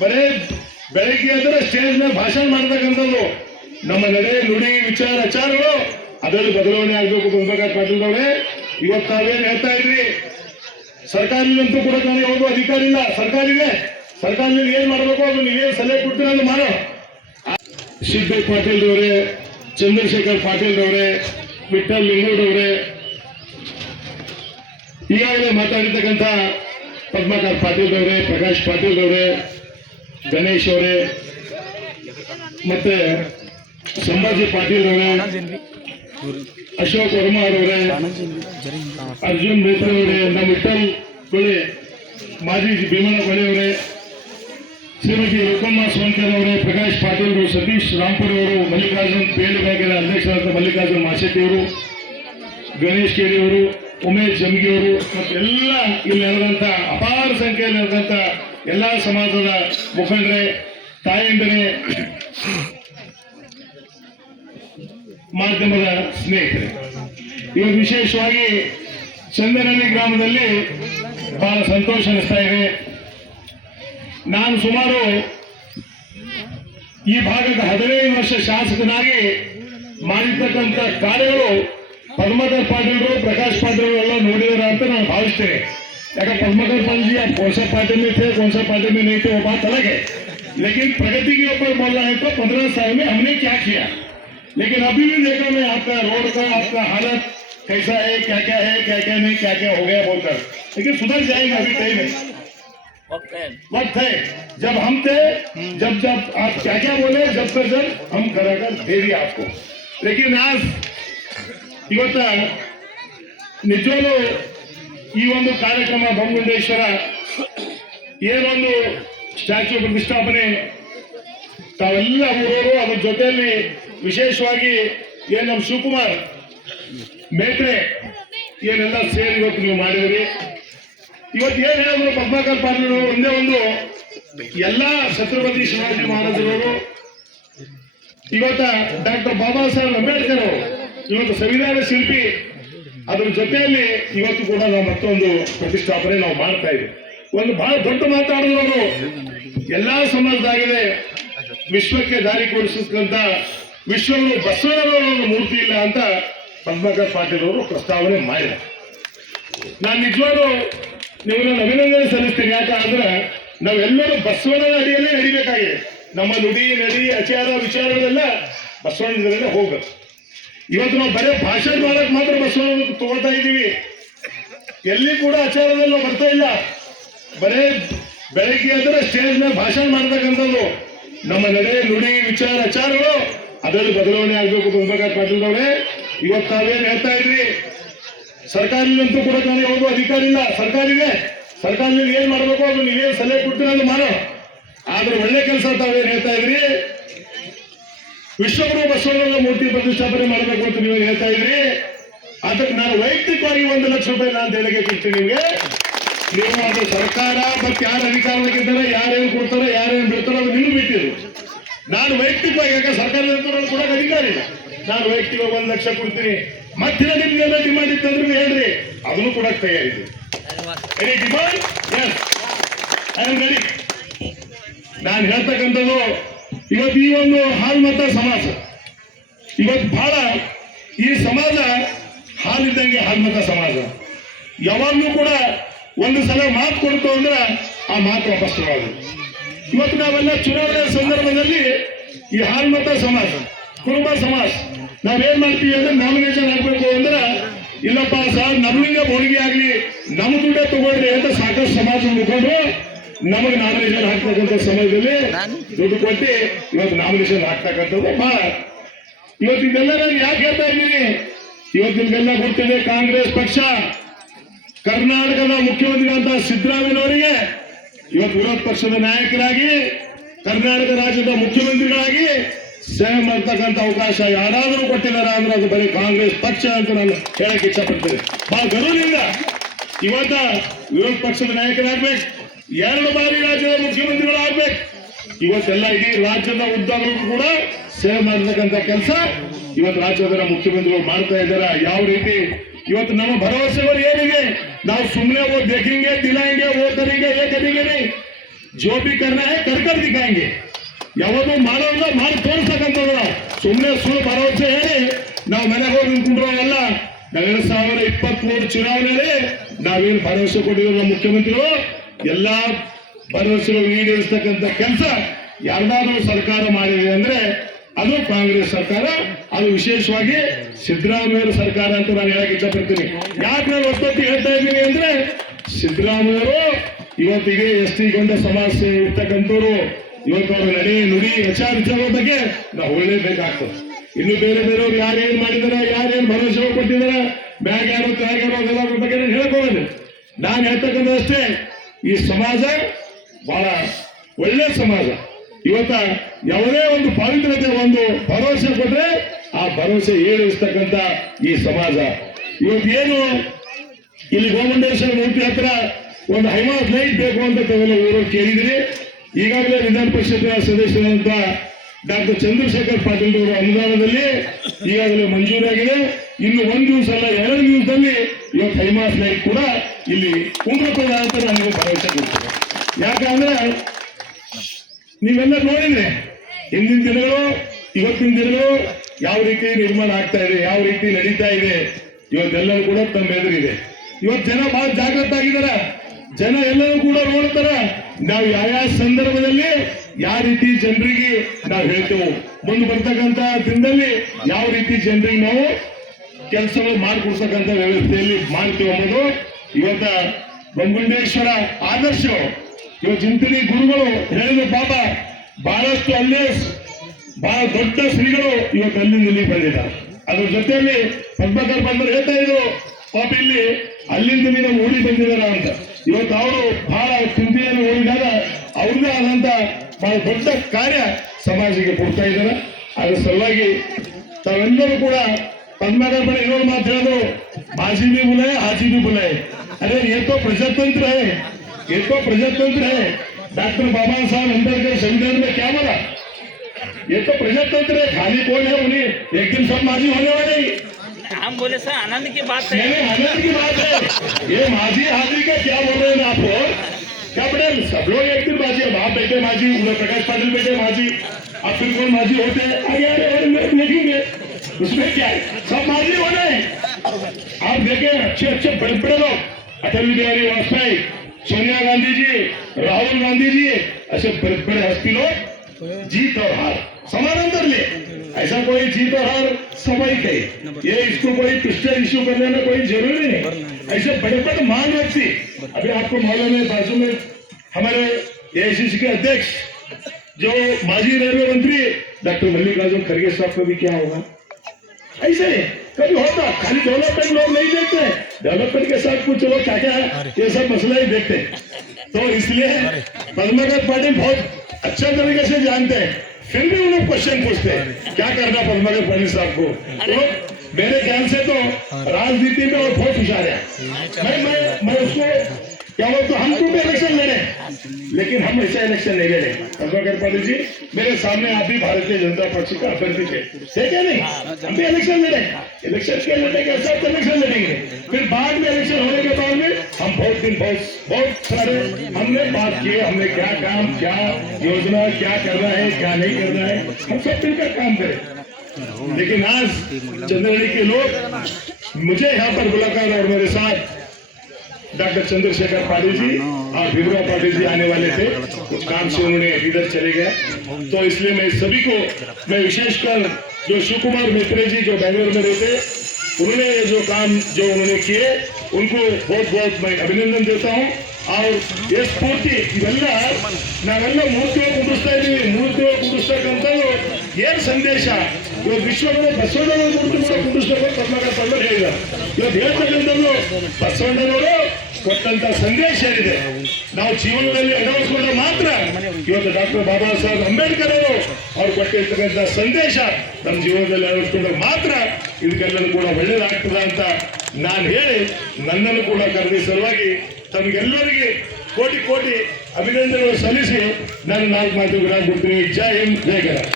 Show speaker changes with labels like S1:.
S1: ಬರೇ ಬೆಳಗ್ಗೆ ಅಂದ್ರೆ ಸ್ಟೇಜ್ ಮೇಲೆ ಭಾಷಣ ಮಾಡ್ತಕ್ಕಂಥದ್ದು. ನಮ್ಮ ನಡೆ ನುಡಿ, ವಿಚಾರ, ವಿಚಾರಗಳು ಅದರಲ್ಲಿ ಬದಲಾವಣೆ ಆಗ್ಬೇಕು ಬಂದ್ಬೇಕಾದ ಪಾಟೀಲ್ದವ್ರೆ ಇವತ್ತು ತಾವೇನು ಹೇಳ್ತಾ ಇದ್ರಿ? ಸರ್ಕಾರದಂತೂ ಕೂಡ ನಾನು ಯಾವುದು ಅಧಿಕಾರ ಇಲ್ಲ. ಸರ್ಕಾರಿಗೆ ಸರ್ಕಾರದಲ್ಲಿ ಏನ್ ಮಾಡಬೇಕು ಅದು ನೀವೇನು ಸಲಹೆ ಕೊಡ್ತೀರ ಅದು ಮಾಡೋ. ಸಿದ್ದಯ್ಯ ಪಾಟೀಲ್ ಅವರೇ ಚಂದ್ರಶೇಖರ್ ಪಾಟೀಲ್ ಅವರೇ ವಿಠಲ್ ಲಿಂಗೂಡವ್ರೆ ಈಗಾಗಲೇ ಮಾತಾಡಿರ್ತಕ್ಕಂಥ ಪದ್ಮಕಾರ್ ಪಾಟೀಲ್ ಅವರೇ ಪ್ರಕಾಶ್ ಪಾಟೀಲ್ ಅವರೇ ಗಣೇಶ್ ಅವರೇ, ಮತ್ತೆ ಸಂಭಾಜಿ ಪಾಟೀಲ್ ಅವರೇ, ಅಶೋಕ್ ವರ್ಮಾ ಅವರೇ, ಅರ್ಜುನ್ ಮೇತ್ರೆ ಅವರೇ, ನಮ್ಮ ವಿಠಲ್ ಬಳಿ, ಮಾಜಿ ಭೀಮನ ಬಳಿ ಅವರೇ, ಶ್ರೀಮತಿ ರೂಪಮ್ಮ ಸೋನ್ಕರ್ ಅವರೇ, ಪ್ರಕಾಶ್ ಪಾಟೀಲ್ ಅವರು, ಸತೀಶ್ ರಾಮ್ಪುರ್ ಅವರು, ಮಲ್ಲಿಕಾರ್ಜುನ್ ಪೇಲಿ ಬ್ಯಾಂಕಿನ ಅಧ್ಯಕ್ಷರಾದ ಮಲ್ಲಿಕಾರ್ಜುನ್ ಮಾಶೆಟ್ಟಿ ಅವರು, ಗಣೇಶ್ ಕೇರಿ ಅವರು, ಉಮೇಶ್ ಜಮ್ಗಿ ಅವರು ಮತ್ತು ಎಲ್ಲ ಇಲ್ಲಿ ನಡೆದಂತ ಅಪಾರ ಸಂಖ್ಯೆಯಲ್ಲಿ ನಡೆದಂತ ಎಲ್ಲ ಸಮಾಜದ ಮುಖಂಡರೇ, ತಾಯಂದಿರೇ, ಮಾಧ್ಯಮದ ಸ್ನೇಹಿತರೆ ಇವತ್ತು ವಿಶೇಷವಾಗಿ ಚಂದನಹಳ್ಳಿ ಗ್ರಾಮದಲ್ಲಿ ಬಹಳ ಸಂತೋಷ ಅನಿಸ್ತಾ ಇದೆ. ನಾನು ಸುಮಾರು ಈ ಭಾಗದ ಹದಿನೈದು ವರ್ಷ ಶಾಸಕನಾಗಿ ಮಾಡಿರ್ತಕ್ಕಂಥ ಕಾರ್ಯಗಳು ಪದ್ಮಧರ್ ಪಾಟೀಲ್ರು, ಪ್ರಕಾಶ್ ಪಾಟೀಲ್ ಎಲ್ಲ ನೋಡಿದಾರ ಅಂತ ನಾನು ಭಾವಿಸ್ತೇನೆ. ಯಾಕಂದ್ರೆ पद्मकर पाटिल जी आप कौन सा पार्टी में थे कौन सा पार्टी में नहीं थे वो बात अलग है लेकिन प्रगति के ऊपर बोलना है तो पंद्रह साल में हमने क्या किया लेकिन अभी भी देखा मैं आपका रोड का आपका हालत कैसा है क्या क्या है क्या क्या नहीं क्या क्या हो गया बोलकर लेकिन सुधर जाएगा अभी टाइम है
S2: वक्त है
S1: वक्त है जब हम थे जब जब आप क्या क्या बोले जब तक जब हम कराकर दे दिए आपको लेकिन आज ಇವತ್ತ ನಿಜವಾಗ್ಲೂ ಈ ಒಂದು ಕಾರ್ಯಕ್ರಮ ಬಂಗುಂಡೇಶ್ವರ ಏನೊಂದು ಸ್ಟ್ಯಾಚ್ಯೂ ಪ್ರತಿಷ್ಠಾಪನೆ. ತಾವೆಲ್ಲ ಊರವರು ಅದ್ರ ಜೊತೆಯಲ್ಲಿ ವಿಶೇಷವಾಗಿ ಏನ್ ನಮ್ಮ ಶಿವಕುಮಾರ್ ಮೇತ್ರೆ, ಏನೆಲ್ಲ ಸೇರಿ ಇವತ್ತು ನೀವು ಮಾಡಿದ್ರಿ ಇವತ್ತು ಏನ್ ಹೇಳಿದ್ರು ಪದ್ಮಾಕರ್ ಪಾಟೀಲ್ ಒಂದೇ ಒಂದು ಎಲ್ಲ ಛತ್ರಪತಿ ಶಿವಾಜಿ ಮಹಾರಾಜರವರು ಇವತ್ತ ಡಾಕ್ಟರ್ ಬಾಬಾ ಸಾಹೇಬ್ ಅಂಬೇಡ್ಕರ್ ಅವರು, ಇವತ್ತು ಸಂವಿಧಾನ ಶಿಲ್ಪಿ ಅದ್ರ ಜೊತೆಯಲ್ಲಿ ಇವತ್ತು ಕೂಡ ನಾವು ಮತ್ತೊಂದು ಪ್ರತಿಷ್ಠಾಪನೆ ನಾವು ಮಾಡ್ತಾ ಇದ್ದೀವಿ ಒಂದು ಬಹಳ ದೊಡ್ಡ ಮಾತಾಡಿದವರು ಎಲ್ಲಾ ಸಮಾಜದಾಗಿದೆ. ವಿಶ್ವಕ್ಕೆ ದಾರಿ ಕೊಡಿಸಿದಂತ ವಿಶ್ವಗಳು ಬಸವಣ್ಣನವರ ಮೂರ್ತಿ ಇಲ್ಲ ಅಂತ ಪದ್ಮಕರ್ ಪಾಟೀಲ್ ಅವರು ಪ್ರಸ್ತಾವನೆ ಮಾಡಿದ ನಾನು ನಿಜವಾಗ್ಲು ನಿಮ್ಮನ್ನ ಅಭಿನಂದನೆ ಸಲ್ಲಿಸ್ತೀನಿ. ಯಾಕಂದ್ರೆ ನಾವೆಲ್ಲರೂ ಬಸವಣ್ಣನ ಅಡಿಯಲ್ಲೇ ನಡಿಬೇಕಾಗಿದೆ. ನಮ್ಮ ನುಡಿ ನಡಿ ಅಚಾರ, ವಿಚಾರಗಳೆಲ್ಲ ಬಸವಣ್ಣನ ಹೋಗ್ಬೇಕು. ಇವತ್ತು ನಾವು ಬರೀ ಭಾಷಣ ಮಾಡಕ್ ಮಾತ್ರ ಬಸವಣ್ಣ ತಗೋತಾ ಇದ್ದೀವಿ. ಎಲ್ಲಿ ಕೂಡ ಆಚಾರದಲ್ಲಿ ನಾವು ಬರ್ತಾ ಇಲ್ಲ. ಬರೇ ಬೆಳಗ್ಗೆ ಅಂದ್ರೆ ಸ್ಟೇಜ್ ಮೇಲೆ ಭಾಷಣ ಮಾಡ್ತಕ್ಕಂಥದ್ದು. ನಮ್ಮ ನಡೆ, ನುಡಿ, ವಿಚಾರ, ಆಚಾರಗಳು ಅದರಲ್ಲಿ ಬದಲಾವಣೆ ಆಗಬೇಕು ಬಂದ್ಬೇಕಾದ ಪಾಟೀಲ್ದವ್ರೆ ಇವತ್ತು ನಾವೇನು ಹೇಳ್ತಾ ಇದ್ರಿ? ಸರ್ಕಾರದಂತೂ ಕೂಡ ನಾನು ಯಾವುದು ಅಧಿಕಾರ ಇಲ್ಲ. ಸರ್ಕಾರಿದೆ ಸರ್ಕಾರದಲ್ಲಿ ಏನ್ ಮಾಡಬೇಕು ಅದು ನೀವೇನು ಸಲಹೆ ಕೊಡ್ತೀರ ಅದು ಮಾಡೋ. ಆದ್ರೆ ಒಳ್ಳೆ ಕೆಲಸ ತಾವೇನು ಹೇಳ್ತಾ ಇದ್ರಿ? ವಿಶ್ವಗುರು ಬಸವಣ್ಣನ ಮೂರ್ತಿ ಪ್ರತಿಷ್ಠಾಪನೆ ಮಾಡಬೇಕು ಅಂತ ನೀವು ಹೇಳ್ತಾ ಇದ್ರಿ. ಅದಕ್ಕೆ ನಾನು ವೈಯಕ್ತಿಕವಾಗಿ ಒಂದು ಲಕ್ಷ ರೂಪಾಯಿ ನಾನು ದೇಣಿಗೆ ಕೊಡ್ತೀನಿ ನಿಮಗೆ. ನೀವು ಅದು ಸರ್ಕಾರ, ಮತ್ತೆ ಯಾರು ಏನು ಯಾರೇನು ಕೊಡ್ತಾರೆ ಯಾರೇನು ಬಿಡ್ತಾರೋ ಅದು ನಿಮ್ಗೆ ಬಿಟ್ಟಿದ್ರು ನಾನು ವೈಯಕ್ತಿಕವಾಗಿ ಯಾಕೆ ಸರ್ಕಾರದಿಂದ ಕೊಡಕ್ಕೆ ಅಧಿಕಾರ ಇಲ್ಲ. ನಾನು ವೈಯಕ್ತಿಕವಾಗಿ ಒಂದು ಲಕ್ಷ ಕೊಡ್ತೀನಿ. ಮತ್ತೆ ನಿಮ್ಗೆಲ್ಲ ಡಿಮಾಂಡ್ ಇತ್ತಂದ್ರೆ ಹೇಳ್ರಿ. ಅದನ್ನು ಕೂಡ ತಯಾರಿದೆ ಎನಿ ಡಿಮಾಂಡ್ ಎಸ್ ನಾನು ಹೇಳ್ತಕ್ಕಂಥದ್ದು ಇವತ್ತು ಈ ಒಂದು ಹಾಲ್ಮತ ಸಮಾಜ ಇವತ್ತು ಬಹಳ ಈ ಸಮಾಜ ಹಾಲಿದ್ದಂಗೆ ಹಾಲ್ಮತ ಸಮಾಜ. ಯಾವಾಗಲೂ ಕೂಡ ಒಂದು ಸಲ ಮಾತು ಕೊಡ್ತು ಅಂದ್ರೆ ಆ ಮಾತು ವಾಪಸ್ ತಗೊಳ್ಳೋದು. ಇವತ್ತು ನಾವೆಲ್ಲ ಚುನಾವಣೆ ಸಂದರ್ಭದಲ್ಲಿ ಈ ಹಾಲ್ಮತ ಸಮಾಜ, ಕುರುಬ ಸಮಾಜ, ನಾವೇನ್ ಮಾಡ್ತೀವಿ ಅಂದ್ರೆ ನಾಮಿನೇಷನ್ ಹಾಕ್ಬೇಕು ಅಂದ್ರೆ, ಇಲ್ಲಪ್ಪ ಸರ್ ನಮ್ಮಿಂದ ಬೋಳಿಗೆ ಆಗ್ಲಿ ನಮ್ಮ ದುಡ್ಡೇ ತಗೊಳ್ರಿ ಅಂತ ಸಾಕಷ್ಟು ಸಮಾಜ ಮುಖಂಡರು ನಮಗೆ ನಾಮಿನೇಷನ್ ಹಾಕ್ತಕ್ಕಂಥ ಸಮಯದಲ್ಲಿ ದುಡ್ಡು ಕೊಟ್ಟು ಇವತ್ತು ನಾಮಿನೇಷನ್ ಹಾಕ್ತಕ್ಕಂಥದ್ದು ಬಹಳ. ಇವತ್ತು ಇದೆಲ್ಲ ನಾನು ಯಾಕೆ ಹೇಳ್ತಾ ಇದ್ದೀನಿ? ಇವತ್ತು ನಿಮ್ಗೆಲ್ಲ ಗೊತ್ತಿದೆ ಕಾಂಗ್ರೆಸ್ ಪಕ್ಷ ಕರ್ನಾಟಕದ ಮುಖ್ಯಮಂತ್ರಿಗಳಂತ ಸಿದ್ದರಾಮಯ್ಯನವರಿಗೆ ಇವತ್ತು ವಿರೋಧ ಪಕ್ಷದ ನಾಯಕರಾಗಿ ಕರ್ನಾಟಕ ರಾಜ್ಯದ ಮುಖ್ಯಮಂತ್ರಿಗಳಾಗಿ ಸೇವೆ ಮಾಡ್ತಕ್ಕಂಥ ಅವಕಾಶ ಯಾರಾದರೂ ಕೊಟ್ಟಿದಾರ ಅಂದ್ರೆ ಅದು ಬರೀ ಕಾಂಗ್ರೆಸ್ ಪಕ್ಷ ಅಂತ ನಾನು ಹೇಳಕ್ ಇಷ್ಟಪಡ್ತೇನೆ ಬಹಳ ಗೌರವದಿಂದ ಇವತ್ತ ವಿರೋಧ ಪಕ್ಷದ ನಾಯಕರಾಗ್ಬೇಕು. ಎರಡು ಬಾರಿ ರಾಜ್ಯದ ಮುಖ್ಯಮಂತ್ರಿಗಳಾಗಬೇಕು. ಇವತ್ತೆಲ್ಲ ಇಡೀ ರಾಜ್ಯದ ಉದ್ದಗಳಿಗೂ ಕೂಡ ಸೇವೆ ಮಾಡತಕ್ಕಂತ ಕೆಲಸ ಇವತ್ತು ರಾಜ್ಯದ ಮುಖ್ಯಮಂತ್ರಿಗಳು ಮಾಡ್ತಾ ಇದ್ದಾರೆ. ಯಾವ ರೀತಿ? ಇವತ್ತು ನಮ್ಮ ಭರವಸೆಗಳು ಏನಿದೆ? ನಾವು ಸುಮ್ಮನೆ ಓ ದೇಖಿಂಗೆ ದಿಲಾಂಗೆ ಓ ಕರಿಂಗೆ ಏ ಕರಿಂಗೇನೆ ಜೋ ಬಿ ಕರ್ನ ಹೇ ಕರ್ಕರ್ ದಿಕ್ಕಾಂಗೆ ಯಾವುದು ಮಾಡೋದ್ರ ಮಾಡಿ ತೋರಿಸ್ತಕ್ಕಂಥದ್ದು ಸುಮ್ಮನೆ ಸುಳ್ಳು ಭರವಸೆ ಹೇಳಿ ನಾವು ಮನೆಗೆ ಹೋಗಿ ನಿಂತ್ಕೊಂಡಿರೋಲ್ಲ ಎರಡು ಸಾವಿರದ ಇಪ್ಪತ್ತ್ ಚುನಾವಣೆಯಲ್ಲಿ ನಾವೇನು ಭರವಸೆ ಕೊಟ್ಟಿರೋ ಮುಖ್ಯಮಂತ್ರಿಗಳು? ಎಲ್ಲಾ ಭರವಸೆಗಳು ಈಡೇರಿಸ್ತಕ್ಕಂಥ ಕೆಲಸ ಯಾರ್ದಾದ್ರೂ ಸರ್ಕಾರ ಮಾಡಿದೆ ಅಂದ್ರೆ ಅದು ಕಾಂಗ್ರೆಸ್ ಸರ್ಕಾರ, ಅದು ವಿಶೇಷವಾಗಿ ಸಿದ್ದರಾಮಯ್ಯ ಸರ್ಕಾರ ಅಂತ ನಾನು ಹೇಳಕ್ ಇಷ್ಟಪಡ್ತೀನಿ. ಯಾಕೆ ನಾನು ಒತ್ತೊತ್ತಿ ಹೇಳ್ತಾ ಇದ್ದೀನಿ ಅಂದ್ರೆ ಸಿದ್ದರಾಮಯ್ಯವರು ಇವತ್ತಿಗೆ ಎಸ್ ಟಿ ಗೊಂಡ ಸಮಾಜ ಸೇವೆ ಇರ್ತಕ್ಕಂಥವ್ರು. ಇವತ್ತು ಅವರ ನಡೆ ನುಡಿ ವಿಚಾರ ಬಗ್ಗೆ ನಾವು ಹೊಳ್ಳೇಬೇಕಾಗ್ತದೆ ಇನ್ನು ಬೇರೆ ಬೇರೆಯವ್ರು ಯಾರೇನ್ ಮಾಡಿದಾರ, ಯಾರೇನ್ ಭರವಸೆ ಕೊಟ್ಟಿದ್ದಾರೆ ಬ್ಯಾಗ್ ಯಾರು ಯಾರು ಅದೆಲ್ಲ ಬಗ್ಗೆ ನಾನು ಹೇಳ್ಕೊಳ್ಳೋದು ನಾನು ಹೇಳ್ತಕ್ಕಂಥ ಅಷ್ಟೇ. ಈ ಸಮಾಜ ಬಹಳ ಒಳ್ಳೆ ಸಮಾಜ. ಇವತ್ತ ಯಾವುದೇ ಒಂದು ಪಾವಿತ್ರ್ಯತೆ ಒಂದು ಭರವಸೆ ಕೊಟ್ಟರೆ ಆ ಭರವಸೆ ಏರಿಸ್ತಕ್ಕಂತ ಈ ಸಮಾಜ. ಇವತ್ತೇನು ಇಲ್ಲಿ ಗೋಮಂಡೇಶ್ವರ ಮೂರ್ತಿ ಹತ್ರ ಒಂದು ಹೈಮಾಸ್ ಲೈಟ್ ಬೇಕು ಅಂತ ತಾವೆಲ್ಲ ಊರು ಕೇಳಿದಿರಿ. ಈಗಾಗಲೇ ವಿಧಾನ ಪರಿಷತ್ ಸದಸ್ಯರಾದಂತ ಡಾಕ್ಟರ್ ಚಂದ್ರಶೇಖರ್ ಪಾಟೀಲ್ ಅವರ ಅನುದಾನದಲ್ಲಿ ಈಗಾಗಲೇ ಮಂಜೂರಾಗಿದೆ. ಇನ್ನು ಒಂದು ದಿವಸ ಅಲ್ಲ, ಎರಡು ದಿವಸದಲ್ಲಿ ಇವತ್ತು ಹೈಮಾಸ್ ಲೈಟ್ ಕೂಡ ಇಲ್ಲಿ ಕುಂದ್ರತದ ಅಂತ ನನಗೆ ಭರವಸೆ ಕೊಡ್ತೇನೆ ಯಾಕಂದ್ರೆ ನೀವೆಲ್ಲ ನೋಡಿದ್ರೆ ಹಿಂದಿನ ದಿನಗಳು, ಇವತ್ತಿನ ದಿನಗಳು ಯಾವ ರೀತಿ ನಿರ್ಮಾಣ ಆಗ್ತಾ ಇದೆ, ಯಾವ ರೀತಿ ನಡೀತಾ ಇದೆ, ಇವತ್ತೆಲ್ಲರೂ ಕೂಡ ತಮ್ಮ ಎದುರಿದೆ. ಇವತ್ತು ಜನ ಬಹಳ ಜಾಗೃತ ಆಗಿದಾರ ಜನ ಎಲ್ಲರೂ ಕೂಡ ನೋಡ್ತಾರ, ನಾವು ಯಾವ ಸಂದರ್ಭದಲ್ಲಿ ಯಾವ ರೀತಿ ಜನರಿಗೆ ನಾವು ಹೇಳ್ತೇವೆ. ಮುಂದೆ ಬರ್ತಕ್ಕಂತ ದಿನದಲ್ಲಿ ಯಾವ ರೀತಿ ಜನರಿಗೆ ನಾವು ಕೆಲಸಗಳು ಮಾಡಿಕೊಡ್ತಕ್ಕಂಥ ವ್ಯವಸ್ಥೆಯಲ್ಲಿ ಮಾಡ್ತೀವಿ ಅನ್ನೋದು ಇವತ್ತ ಬಂಗುಂಡೇಶ್ವರ ಆದರ್ಶ, ಇವತ್ತು ಚಿಂತನೆ ಗುರುಗಳು ಹೇಳಿದ ಪಾಪ ಬಹಳಷ್ಟು ಅಲ್ಲೇ ಬಹಳ ದೊಡ್ಡ ಶ್ರೀಗಳು ಇವತ್ತು ಅಲ್ಲಿ ಇಲ್ಲಿ ಬಂದಿದ್ದಾರೆ. ಅದ್ರ ಜೊತೆಯಲ್ಲಿ ಪದ್ಮಕರ್ ಬಂದರು ಹೇಳ್ತಾ ಇದ್ರು, ಪಾಪ ಇಲ್ಲಿ ಅಲ್ಲಿಂದ ನಮ್ಮ ಊರಿಗೆ ಬಂದಿದಾರ ಅಂತ. ಇವತ್ತು ಅವರು ಬಹಳ ಚಿಂತೆಯನ್ನು ಓಡಿದಾಗ ಅವ್ರದ್ದೇ ಆದಂತ ಬಹಳ ದೊಡ್ಡ ಕಾರ್ಯ ಸಮಾಜಕ್ಕೆ ಕೊಡ್ತಾ ಇದ್ದಾರೆ. ಅದ್ರ ಸಲುವಾಗಿ ತಾವೆಲ್ಲರೂ ಕೂಡ पद्माकर बड़े इन्होंने बात कह दो बाजी भी बुलाए हाजी भी बुलाए अरे ये तो प्रजातंत्र है ये तो प्रजातंत्र है डॉक्टर बाबा साहब अंबेडकर संविधान में क्या बोला? ये तो प्रजातंत्र है खाली कौन है उन्हें एक दिन सब माजी होने वाले ही
S2: हम बोले सर आनंद की बात है.
S1: मैंने आनंद की बात है. ये माजी हाजी का क्या बोल रहे हैं आप लोग? क्या पटेल सब लोग एक दिन माजी अब आप बैठे माजी उधर प्रकाश पाटिल बैठे माजी अब फिर कौन माजी होते? हैं आगे आगे लोग देखेंगे उसमें क्या है सब होने हैं आप देखें अच्छे अच्छे बड़े बड़े लोग अटल बिहारी वाजपेयी सोनिया गांधी जी राहुल गांधी जी ऐसे बड़े बड़े हस्ती लोग जीत और हार समानांतर ले ऐसा कोई जीत और हार स्वाभाविक है ये इसको कोई पिस्टल इश्यू करने में कोई ज़रूरी नहीं ऐसे बड़े बड़े महान व्यक्ति अभी आपको मालूम है बाजू में हमारे एआईसीसी के अध्यक्ष जो माजी रेलवे मंत्री डॉक्टर मल्लिकार्जुन खड़गे साहब का भी क्या होगा ऐसे कभी होता खाली डेवलपमेंट लोग नहीं देखते डेवलपमेंट के साथ कुछ लोग क्या क्या ये सब मसला ही देखते तो इसलिए पद्माकर पाटिल बहुत अच्छे तरीके से जानते हैं। फिर भी उन्हें क्वेश्चन पूछते हैं क्या करना पद्माकर पाटिल साहब को? तो मेरे ख्याल से तो राजनीति में और बहुत होशियार है। मैं मैं मैं उसको क्या बोलते हम तो भी इलेक्शन लड़े लेकिन हम ऐसा इलेक्शन नहीं लड़े पद्माकर पाटिल जी मेरे सामने आप भी भारतीय जनता पक्ष का अभ्यर्थी थे। ठीक है नहीं हम भी इलेक्शन लड़े इलेक्शन के लड़ेंगे सब इलेक्शन लड़ेंगे फिर बाद में इलेक्शन होने के बाद में हम बहुत दिन बहुत बहुत सारे हमने बात किए हमने क्या काम क्या योजना क्या करना है क्या नहीं करना है हम सब मिलकर काम करें। लेकिन आज चंद्रगढ़ी के लोग मुझे यहाँ पर बुलाकर और मेरे साथ डॉक्टर चंद्रशेखर पाटिल जी और भीमराव पाटिल जी आने वाले थे कुछ काम से उन्होंने इधर चले गए तो इसलिए मैं सभी को मैं विशेषकर जो शिव कुमार मित्रे जी जो बेंगलोर में रहते उन्होंने ये जो काम जो उन्होंने किए उनको बहुत बहुत मैं अभिनंदन देता हूँ और ये ಸ್ಫೂರ್ತಿ ಇವೆಲ್ಲ ನಾವೆಲ್ಲ ಮೂರ್ತಿಗಳು ಕುಂಡಿಸ್ತಾ ಇದೀವಿ ಮೂರ್ತಿಗಳು ಕುಂಡಿಸ್ತಕ್ಕಂಥದ್ದು ಏನ್ ಸಂದೇಶ ಇವತ್ತು ವಿಶ್ವಗಳು ಬಸವಣ್ಣನ ಮೂರ್ತಿಗಳು ಕುಂಡಿಸ್ಬೇಕು ಪದ್ಮನಾಭ ಪಂಡರ್ ಹೇಳಿದ್ದಾರೆ ಇವತ್ತು ಹೇಳ್ತಕ್ಕಂಥದ್ದು ಬಸವಣ್ಣನವರು ಕೊಟ್ಟಂತ ಸಂದೇಶ ಏನಿದೆ? ನಾವು ಜೀವನದಲ್ಲಿ ಅಳವಡಿಸಿಕೊಂಡ್ರೆ ಮಾತ್ರ ಇವತ್ತು ಡಾಕ್ಟರ್ ಬಾಬಾ ಸಾಹೇಬ್ ಅಂಬೇಡ್ಕರ್ ಅವರು ಅವ್ರು ಕೊಟ್ಟಿರ್ತಕ್ಕಂಥ ಸಂದೇಶ ನಮ್ಮ ಜೀವನದಲ್ಲಿ ಅಳವಡಿಸಿಕೊಂಡ್ರೆ ಮಾತ್ರ ಇದಕ್ಕೆಲ್ಲರೂ ಕೂಡ ಒಳ್ಳೇದಾಗ್ತದ ಅಂತ ನಾನು ಹೇಳಿ ನನ್ನನ್ನು ಕೂಡ ಕರೆದಿ ಸಲುವಾಗಿ ತಮಗೆಲ್ಲರಿಗೆ ಕೋಟಿ ಕೋಟಿ ಅಭಿನಂದನೆಗಳು ಸಲ್ಲಿಸಿ ನಾನು ನಾಲ್ಕು ಮಾತು ಜೈ ಹಿಂದ್, ಜೈ ಕನ್ನಡ